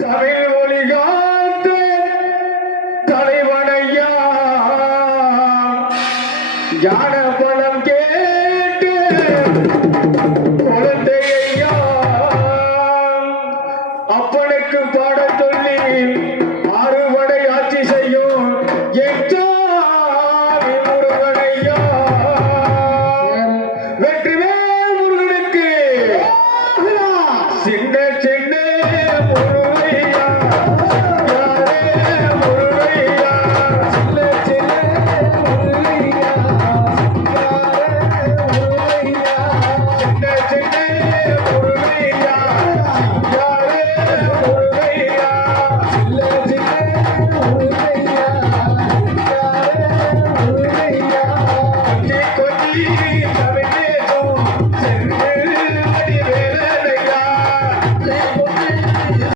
தமிழ் மொழி காத்த தலைவனையா ஞான பலம் கேட்டு குழந்தையா அப்பனுக்கு பாட சொல்லி